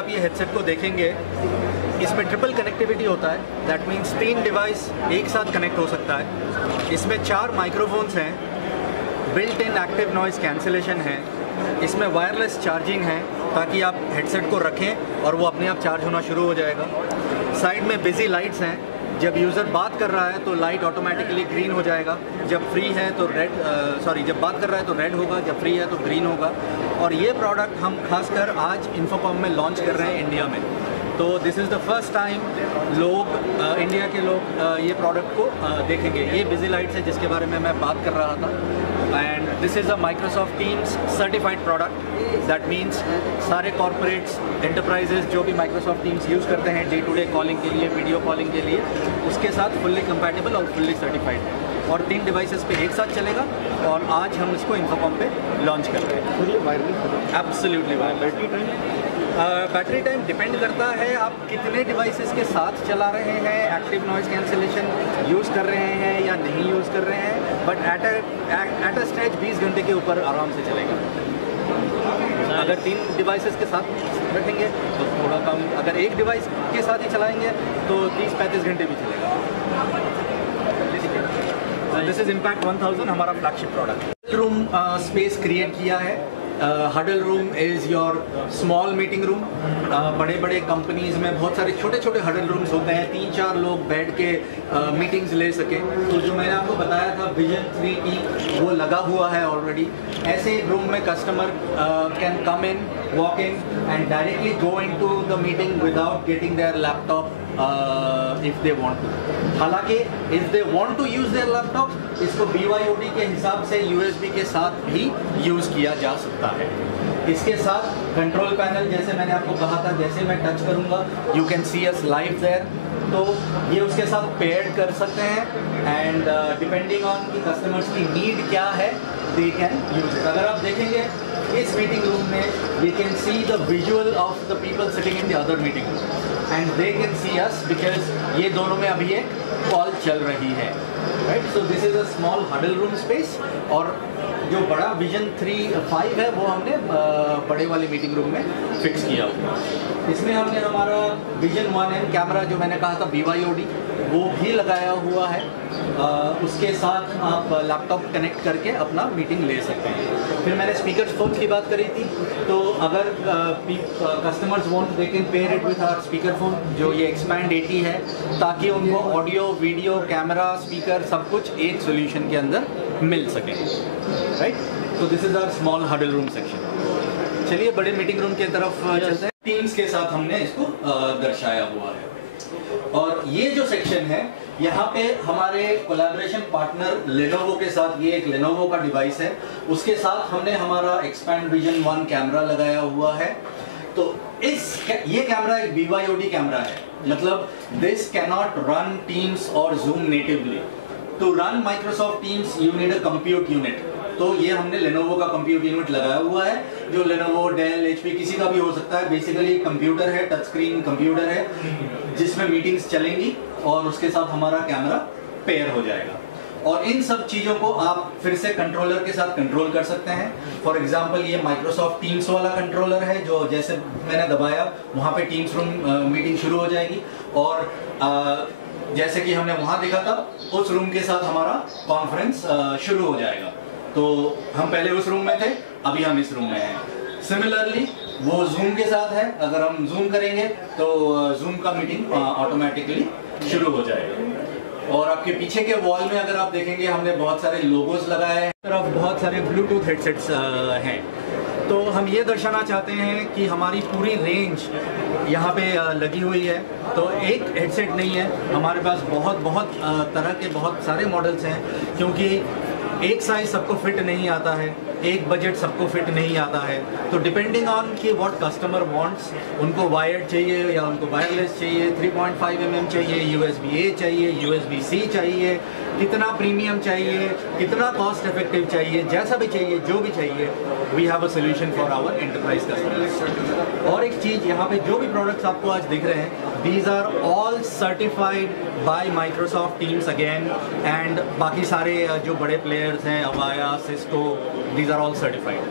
आप ये हेडसेट को देखेंगे, इसमें ट्रिपल कनेक्टिविटी होता है। दैट मीन्स 3 डिवाइस एक साथ कनेक्ट हो सकता है। इसमें 4 माइक्रोफोन्स हैं, built in active noise cancellation है, इसमें वायरलेस चार्जिंग है ताकि आप हेडसेट को रखें और वो अपने आप चार्ज होना शुरू हो जाएगा। साइड में बिजी लाइट्स हैं, जब यूज़र बात कर रहा है तो लाइट ऑटोमेटिकली ग्रीन हो जाएगा, जब फ्री है तो जब बात कर रहा है तो रेड होगा, जब फ्री है तो ग्रीन होगा। और ये प्रोडक्ट हम खासकर आज इन्फोकॉम में लॉन्च कर रहे हैं इंडिया में। तो this is the first time India के लोग ये प्रोडक्ट को देखेंगे। ये बिजी लाइट्स है जिसके बारे में मैं बात कर रहा था। And this is a Microsoft teams certified product. That means सारे कॉर्पोरेट्स, एंटरप्राइजेस जो भी माइक्रोसॉफ्ट टीम्स यूज़ करते हैं डे टू डे कॉलिंग के लिए, वीडियो कॉलिंग के लिए, उसके साथ फुल्ली कंपैटिबल और फुल्ली सर्टिफाइड है और 3 डिवाइसेस पे एक साथ चलेगा। और आज हम इसको इन्फोकॉम पे लॉन्च कर रहे हैं। एब्सोल्युटली बैटरी टाइम डिपेंड करता है आप कितने डिवाइसेस के साथ चला रहे हैं, एक्टिव नॉइज़ कैंसिलेशन यूज़ कर रहे हैं या नहीं यूज़ कर रहे हैं। बट एट अ स्ट्रेच 20 घंटे के ऊपर आराम से चलेगा। अगर 3 डिवाइसेस के साथ रखेंगे तो थोड़ा कम, अगर एक डिवाइस के साथ ही चलाएंगे तो 30-35 घंटे भी चलेगा। दिस इज़ इम्पैक्ट 1000, हमारा flagship product. Room space create किया है। Huddle room is your small meeting room. बड़े बड़े कंपनीज़ में बहुत सारे छोटे छोटे हडल रूम्स होते हैं, 3-4 लोग बैठ के मीटिंग्स ले सकें। तो जो मैंने आपको बताया था विजन 3T वो लगा हुआ है ऑलरेडी। ऐसे एक रूम में customer can come in, walk in and directly go in to the meeting without getting their laptop if they want to. हालांकि if they want to use their laptop, इसको BYOD के हिसाब से USB के साथ भी use किया जा सकता है। इसके साथ कंट्रोल पैनल, जैसे मैंने आपको कहा था, जैसे मैं टच करूँगा you can see us live there, तो ये उसके साथ पेयर्ड कर सकते हैं। एंड डिपेंडिंग ऑन कि कस्टमर्स की नीड क्या है दे कैन यूज इट। अगर आप देखेंगे इस मीटिंग रूम में we can see the visual of the people sitting in the other meeting room and they can see us because ये दोनों में अभी एक कॉल चल रही है, right. So this is a small huddle room space. और जो बड़ा विजन 3.5 है वो हमने बड़े वाले मीटिंग रूम में फिक्स किया हुआ। इसमें हमने हमारा विजन 1M कैमरा जो मैंने कहा था BYOD वो भी लगाया हुआ है। उसके साथ आप लैपटॉप कनेक्ट करके अपना मीटिंग ले सकते हैं। फिर मैंने स्पीकर फोन की बात करी थी, तो अगर customers want they can pair it with our speaker phone जो ये एक्सपैंड 80 है, ताकि उनको ऑडियो, वीडियो, कैमरा, स्पीकर सब कुछ एक सोल्यूशन के अंदर मिल सके, राइट। तो this is our small huddle room section. चलिए बड़े मीटिंग रूम की तरफ चलते हैं। टीम्स के साथ हमने इसको दर्शाया हुआ है। और ये जो सेक्शन है यहाँ पे हमारे कोलैबोरेशन पार्टनर लेनोवो के साथ, ये एक लेनोवो का डिवाइस है, उसके साथ हमने हमारा एक्सपैंड विजन 1 कैमरा लगाया हुआ है। तो ये कैमरा एक BYOD कैमरा है, मतलब दिस कैनॉट रन टीम्स और Zoom natively. To run Microsoft Teams you need a compute unit. तो ये हमने लेनोवो का कंप्यूट यूनिट लगाया हुआ है, जो लेनोवो, डेल, HP किसी का भी हो सकता है। बेसिकली कंप्यूटर है, टच स्क्रीन कंप्यूटर है जिसमें मीटिंग्स चलेंगी और उसके साथ हमारा कैमरा पेयर हो जाएगा। और इन सब चीज़ों को आप फिर से कंट्रोलर के साथ कंट्रोल कर सकते हैं। फॉर एग्जांपल ये माइक्रोसॉफ्ट टीम्स वाला कंट्रोलर है, जो जैसे मैंने दबाया वहाँ पे टीम्स रूम मीटिंग शुरू हो जाएगी। और जैसे कि हमने वहाँ देखा था, उस रूम के साथ हमारा कॉन्फ्रेंस शुरू हो जाएगा। तो हम पहले उस रूम में थे, अभी हम इस रूम में हैं। सिमिलरली वो जूम के साथ है, अगर हम जूम करेंगे तो जूम का मीटिंग ऑटोमेटिकली शुरू हो जाएगा। और आपके पीछे के वॉल में अगर आप देखेंगे हमने बहुत सारे लोगोस लगाए हैं, तरफ बहुत सारे ब्लूटूथ हेडसेट्स हैं। तो हम ये दर्शाना चाहते हैं कि हमारी पूरी रेंज यहाँ पे लगी हुई है। तो एक हेडसेट नहीं है, हमारे पास बहुत तरह के बहुत सारे मॉडल्स हैं, क्योंकि एक साइज सबको फिट नहीं आता है, एक बजट सबको फिट नहीं आता है। तो डिपेंडिंग ऑन कि व्हाट कस्टमर वांट्स, उनको वायर्ड चाहिए या उनको वायरलेस चाहिए, 3.5 mm चाहिए, USB-A चाहिए, USB-C चाहिए, कितना प्रीमियम चाहिए, कितना कॉस्ट इफेक्टिव चाहिए, जैसा भी चाहिए, जो भी चाहिए, we have a solution for our enterprise customers. और एक चीज़, यहाँ पे जो भी प्रोडक्ट्स आपको आज दिख रहे हैं, these are all certified by Microsoft Teams again, and बाकी सारे जो बड़े प्लेयर्स हैं, Avaya, Cisco, these are all certified.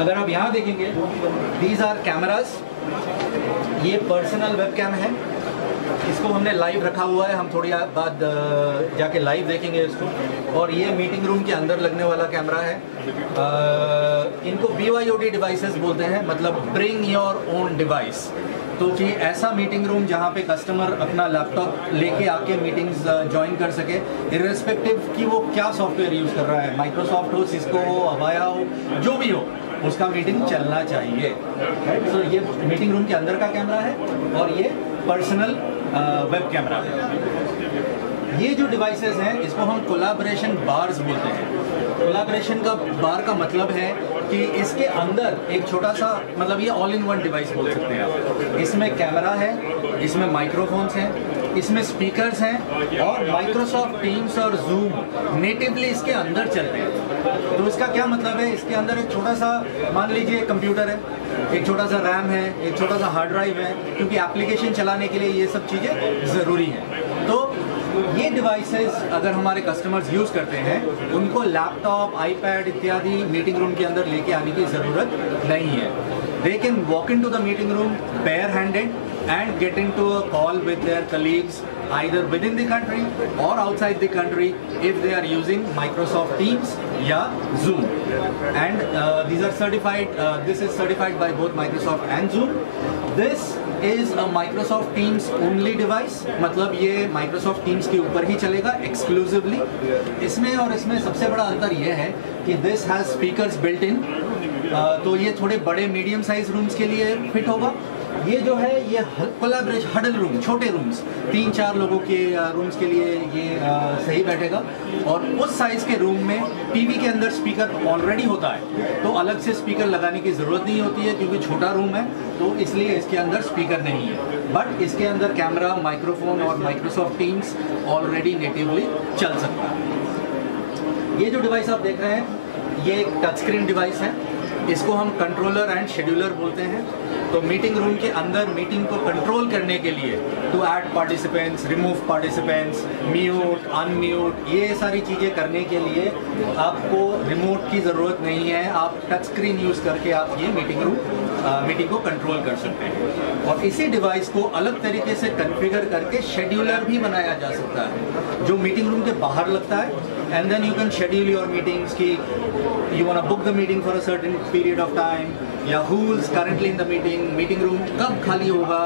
अगर आप यहाँ देखेंगे, दीज आर कैमरास। ये पर्सनल वेबकैम है, इसको हमने लाइव रखा हुआ है, हम थोड़ी बाद जाके लाइव देखेंगे इसको। और ये मीटिंग रूम के अंदर लगने वाला कैमरा है। इनको BYOD डिवाइसेस बोलते हैं, मतलब ब्रिंग योर ओन डिवाइस। तो कि ऐसा मीटिंग रूम जहाँ पे कस्टमर अपना लैपटॉप लेके आके मीटिंग्स ज्वाइन कर सके, इर्रेस्पेक्टिव कि वो क्या सॉफ्टवेयर यूज़ कर रहा है, माइक्रोसॉफ्ट हो, सिस्को हो, अवाया हो, जो भी हो, उसका मीटिंग चलना चाहिए। तो ये मीटिंग रूम के अंदर का कैमरा है और ये पर्सनल वेब कैमरा है। ये जो डिवाइसेस हैं इसको हम कोलैबोरेशन बार्स बोलते हैं। कोलैबोरेशन का बार का मतलब है कि इसके अंदर एक छोटा सा, मतलब ये ऑल इन वन डिवाइस बोल सकते हैं आप। इसमें कैमरा है, इसमें माइक्रोफोन्स हैं, इसमें स्पीकर्स हैं और माइक्रोसॉफ्ट टीम्स और जूम नेटिवली इसके अंदर चलते हैं। तो इसका क्या मतलब है, इसके अंदर एक छोटा सा, मान लीजिए कंप्यूटर है, एक छोटा सा रैम है, एक छोटा सा हार्ड ड्राइव है, क्योंकि एप्लीकेशन चलाने के लिए ये सब चीज़ें ज़रूरी हैं। तो ये डिवाइसेस अगर हमारे कस्टमर्स यूज़ करते हैं, उनको लैपटॉप, आईपैड इत्यादि मीटिंग रूम के अंदर लेके आने की ज़रूरत नहीं है। They can walk in to the meeting room bare handed and get into a call with their colleagues either within the country or outside the country if they are using Microsoft Teams या Zoom. And these are certified, this is certified by both Microsoft and Zoom. This is a Microsoft Teams only device, मतलब ये Microsoft Teams के ऊपर ही चलेगा exclusively। इसमें और इसमें सबसे बड़ा अंतर ये है कि this has speakers built in, तो ये थोड़े बड़े मीडियम साइज रूम्स के लिए फिट होगा। ये जो है ये कोलैबोरेशन हडल रूम, छोटे रूम्स, 3-4 लोगों के रूम्स के लिए ये सही बैठेगा। और उस साइज़ के रूम में टीवी के अंदर स्पीकर ऑलरेडी होता है, तो अलग से स्पीकर लगाने की ज़रूरत नहीं होती है, क्योंकि छोटा रूम है तो इसलिए इसके अंदर स्पीकर नहीं है। बट इसके अंदर कैमरा, माइक्रोफोन और माइक्रोसॉफ्ट टीम्स ऑलरेडी नेटिवली चल सकता है। ये जो डिवाइस आप देख रहे हैं ये एक टच स्क्रीन डिवाइस है। इसको हम कंट्रोलर एंड शेड्यूलर बोलते हैं। तो मीटिंग रूम के अंदर मीटिंग को कंट्रोल करने के लिए to add participants, remove participants, mute, unmute, ये सारी चीज़ें करने के लिए आपको रिमोट की ज़रूरत नहीं है। आप टच स्क्रीन यूज़ करके आप ये मीटिंग को कंट्रोल कर सकते हैं। और इसी डिवाइस को अलग तरीके से कॉन्फ़िगर करके शेड्यूलर भी बनाया जा सकता है, जो मीटिंग रूम के बाहर लगता है। And then you can schedule your meetings की you want to book the meeting for a certain period of time, या who's currently in the meeting room कब खाली होगा,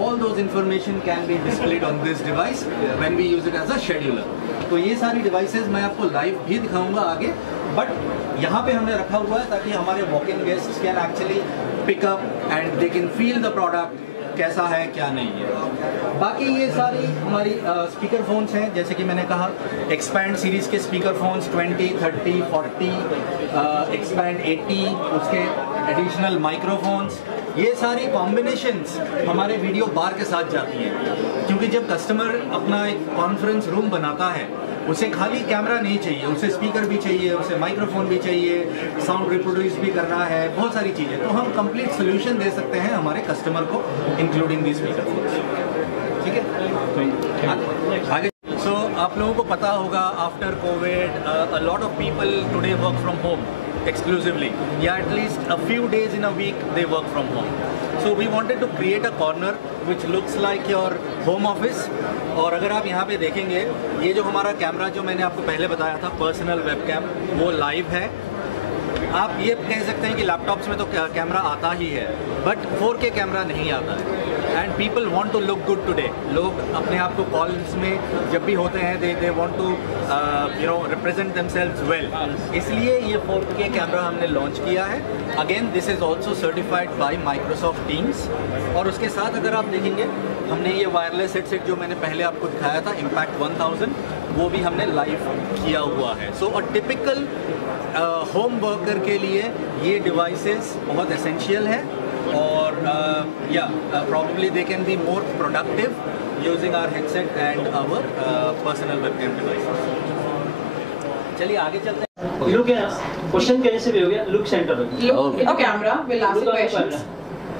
all those information can be displayed on this device when we use it as a scheduler। तो ये सारी devices मैं आपको live भी दिखाऊंगा आगे, but यहाँ पे हमने रखा हुआ है ताकि हमारे walk-in guests can actually pick up and they can feel the product, कैसा है क्या नहीं है। बाकी ये सारी हमारी स्पीकर फोन्स हैं, जैसे कि मैंने कहा एक्सपैंड सीरीज़ के स्पीकर फोन्स 20, 30, 40, एक्सपैंड 80, उसके एडिशनल माइक्रोफोन्स, ये सारी कॉम्बिनेशंस हमारे वीडियो बार के साथ जाती हैं। क्योंकि जब कस्टमर अपना एक कॉन्फ्रेंस रूम बनाता है, उसे खाली कैमरा नहीं चाहिए, उसे स्पीकर भी चाहिए, उसे माइक्रोफोन भी चाहिए, साउंड रिप्रोड्यूस भी करना है, बहुत सारी चीज़ें। तो हम कंप्लीट सोल्यूशन दे सकते हैं हमारे कस्टमर को, इंक्लूडिंग दी स्पीकर फोन्स। ठीक है, आगे। सो आप लोगों को पता होगा after Covid a lot of people today work from home exclusively, yeah, at least a few days in a week they work from home. So we wanted to create a corner which looks like your home office। और अगर आप यहाँ पे देखेंगे, ये जो हमारा camera जो मैंने आपको पहले बताया था पर्सनल वेबकैम, वो लाइव है। आप ये कह सकते हैं कि लैपटॉप्स में तो कैमरा आता ही है, बट 4K कैमरा नहीं आता है। And people want to look good today. लोग अपने आप को कॉल्स में जब भी होते हैं they want to represent themselves well, इसलिए ये 4K कैमरा हमने लॉन्च किया है। Again this is also certified by Microsoft Teams. और उसके साथ अगर आप देखेंगे, हमने ये वायरलेस हेडसेट जो मैंने पहले आपको दिखाया था इम्पैक्ट 1000, वो भी हमने लाइव किया हुआ है। सो अ टिपिकल होम वर्कर के लिए ये डिवाइसेस बहुत एसेंशियल है। और probably they can be more productive using our headset and our personal webcam devices। चलिए आगे चलते हैं। लुक क्वेश्चन कैसे भी हो गया, look centre look at the camera, we'll ask you questions,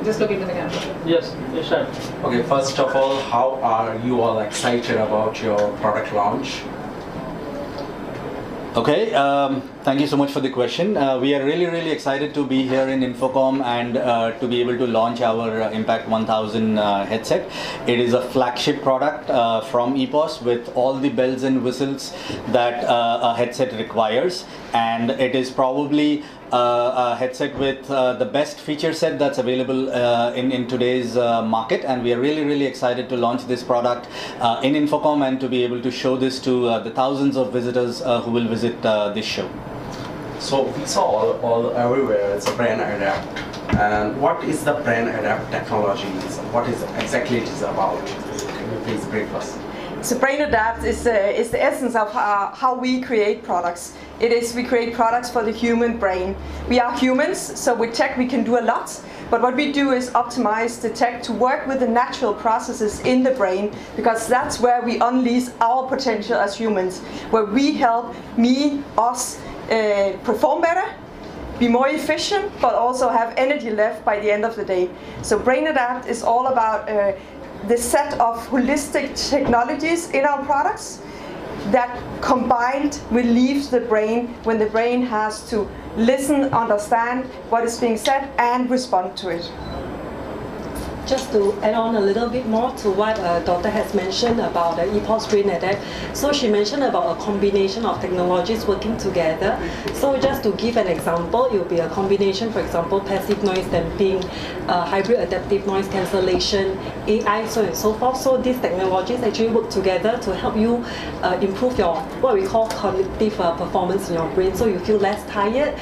just look into the camera। yes start। Okay, first of all, how are you all excited about your product launch? Okay, Thank you so much for the question. We are really excited to be here in Infocom and to be able to launch our Impact 1000 headset. It is a flagship product from EPOS with all the bells and whistles that a headset requires, and it is probably a headset with the best feature set that's available in today's market, and we are really excited to launch this product in Infocom and to be able to show this to the thousands of visitors who will visit this show. So we saw all everywhere. It's a Brain Adapt. And what is the Brain Adapt technology? What is exactly it is about? Can you please brief us? So Brain Adapt is the essence of how we create products. We create products for the human brain. We are humans, so with tech we can do a lot. But what we do is optimize the tech to work with the natural processes in the brain, because that's where we unleash our potential as humans, where we help us perform better, be more efficient, but also have energy left by the end of the day. So Brain Adapt is all about the set of holistic technologies in our products that combined relieves the brain when the brain has to listen, understand what is being said, and respond to it. Just to add on a little bit more to what Dr. has mentioned about the EPOS Brain Adapt. So she mentioned about a combination of technologies working together. So just to give an example, it will be a combination, for example, passive noise damping, hybrid adaptive noise cancellation, AI, so on and so forth. So these technologies actually work together to help you improve your, what we call cognitive performance in your brain. So you feel less tired,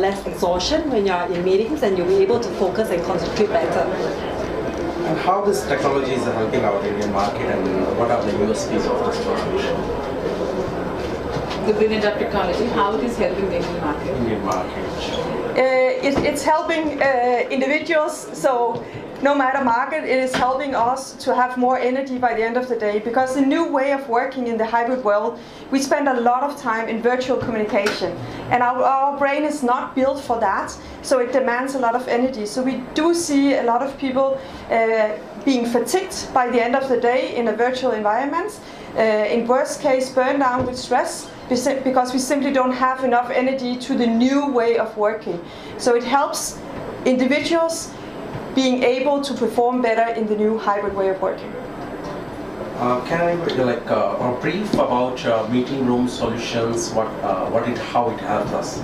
less exhaustion when you are in meetings, and you'll be able to focus and concentrate better. And how this technology is helping our Indian market, and what are the USPs of this product? The Brain Adapt technology, how it is helping the Indian market? Indian market. It's helping individuals, so no matter market, it is helping us to have more energy by the end of the day, because the new way of working in the hybrid world, we spend a lot of time in virtual communication, and our brain is not built for that, so it demands a lot of energy. So we do see a lot of people being fatigued by the end of the day in a virtual environment, in worst case burned down with stress, because we simply don't have enough energy to the new way of working. So it helps individuals being able to perform better in the new hybrid way of working. Can I like a brief about meeting room solutions? How it helps us?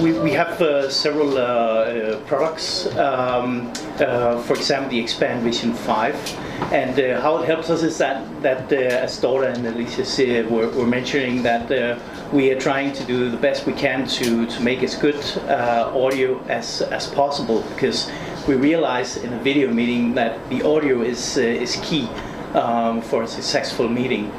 We have several products. For example, the Expand Vision 5, and how it helps us is that as Dora and Alicia were mentioning, that we are trying to do the best we can to make as good audio as possible, because we realize in a video meeting that the audio is key for a successful meeting.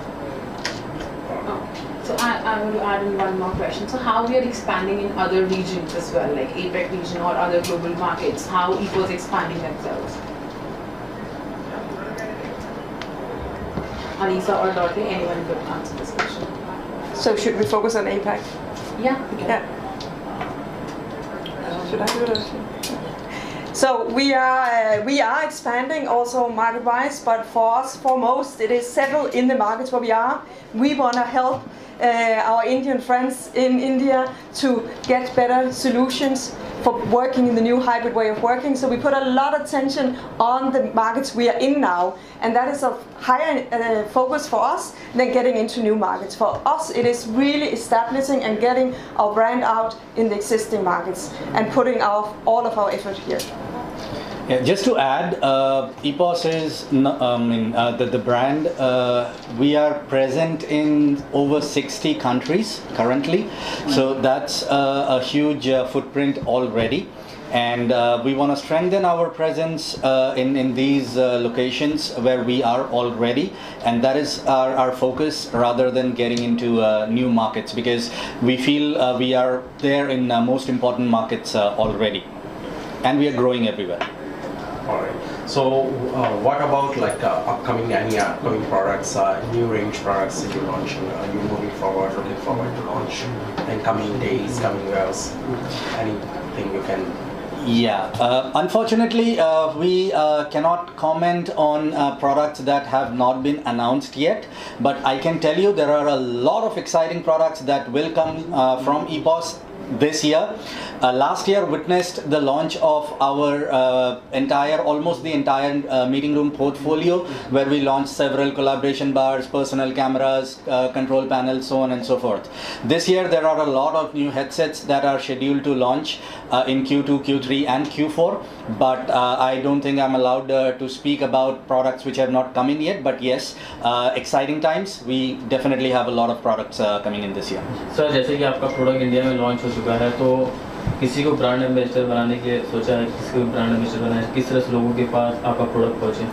So I want to add in one more question. So how we are expanding in other regions as well, like APEC region or other global markets, how EPOS expanding themselves? Anisa or Dorothy, anyone could answer this question. So should we focus on APAC? Yeah. Yeah. Should I do it? So we are expanding also market-wise, but for us, foremost, it is settled in the markets where we are. We want to help our Indian friends in India to get better solutions for working in the new hybrid way of working. So we put a lot of attention on the markets we are in now, and that is of higher focus for us than getting into new markets. For us, it is really establishing and getting our brand out in the existing markets and putting all of our effort here. Yeah, just to add, EPOS is the brand. We are present in over 60 countries currently, so that's a huge footprint already. And we want to strengthen our presence in these locations where we are already, and that is our focus, rather than getting into new markets, because we feel we are there in most important markets already, and we are growing everywhere. All right. So, what about like upcoming products, new range products that you're launching? Are you looking forward to launch in coming days, coming years? Anything you can Yeah, unfortunately, we cannot comment on products that have not been announced yet. But I can tell you there are a lot of exciting products that will come from EPOS this year. Last year witnessed the launch of our almost the entire meeting room portfolio, where we launched several collaboration bars, personal cameras, control panels, so on and so forth. This year there are a lot of new headsets that are scheduled to launch in Q2, Q3 and Q4, but I don't think I'm allowed to speak about products which have not come in yet. But yes, exciting times. We definitely have a lot of products coming in this year. Sir जैसे कि आपका product India में launch हो चुका है, तो किसी को ब्रांड एम्बेसडर बनाने के सोचा है, किसी को ब्रांड एम्बेसडर बनाना है, किस तरह से लोगों के पास आपका प्रोडक्ट पहुँचे,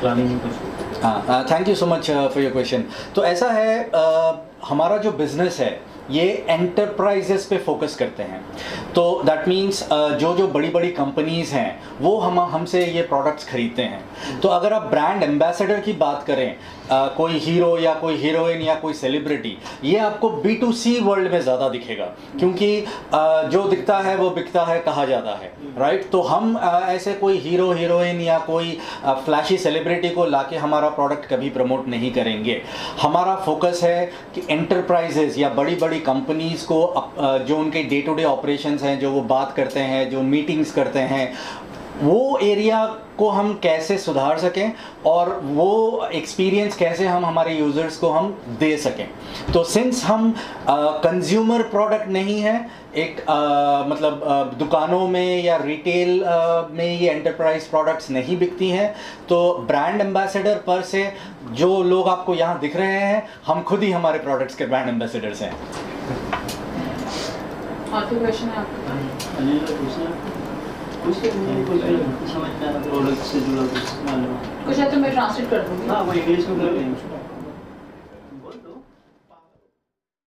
प्लानिंग में कुछ? हाँ, thank you so much for your question. तो ऐसा है, हमारा जो बिज़नेस है ये एंटरप्राइजेस पे फोकस करते हैं। तो दैट मीन्स जो बड़ी बड़ी कंपनीज़ हैं वो हमसे ये प्रोडक्ट्स खरीदते हैं। तो अगर आप ब्रांड एम्बेसडर की बात करें, कोई हीरो या कोई हीरोइन या कोई सेलिब्रिटी, ये आपको B2C वर्ल्ड में ज़्यादा दिखेगा, क्योंकि जो दिखता है वो बिकता है कहा जाता है, राइट। तो हम ऐसे कोई हीरो हीरोइन या कोई फ्लैशी सेलिब्रिटी को लाके हमारा प्रोडक्ट कभी प्रमोट नहीं करेंगे। हमारा फोकस है कि एंटरप्राइजेस या बड़ी बड़ी कंपनीज़ को जो उनके डे टू डे ऑपरेशंस हैं, जो वो बात करते हैं, जो मीटिंग्स करते हैं, वो एरिया को हम कैसे सुधार सकें और वो एक्सपीरियंस कैसे हम हमारे यूज़र्स को हम दे सकें। तो सिंस हम कंज्यूमर प्रोडक्ट नहीं है, एक मतलब दुकानों में या रिटेल में ये एंटरप्राइज प्रोडक्ट्स नहीं बिकती हैं, तो ब्रांड एम्बेसडर पर से जो लोग आपको यहाँ दिख रहे हैं, हम खुद ही हमारे प्रोडक्ट्स के ब्रांड एम्बेसडर्स हैं। और कोई क्वेश्चन है आपका? कुछ समझ में आ रहा, प्रोडक्ट से जुड़ा कुछ मालूम? कुछ है तो मैं ट्रांसलेट कर दूँगी। हाँ, वो इंग्लिश में कर लेंगे।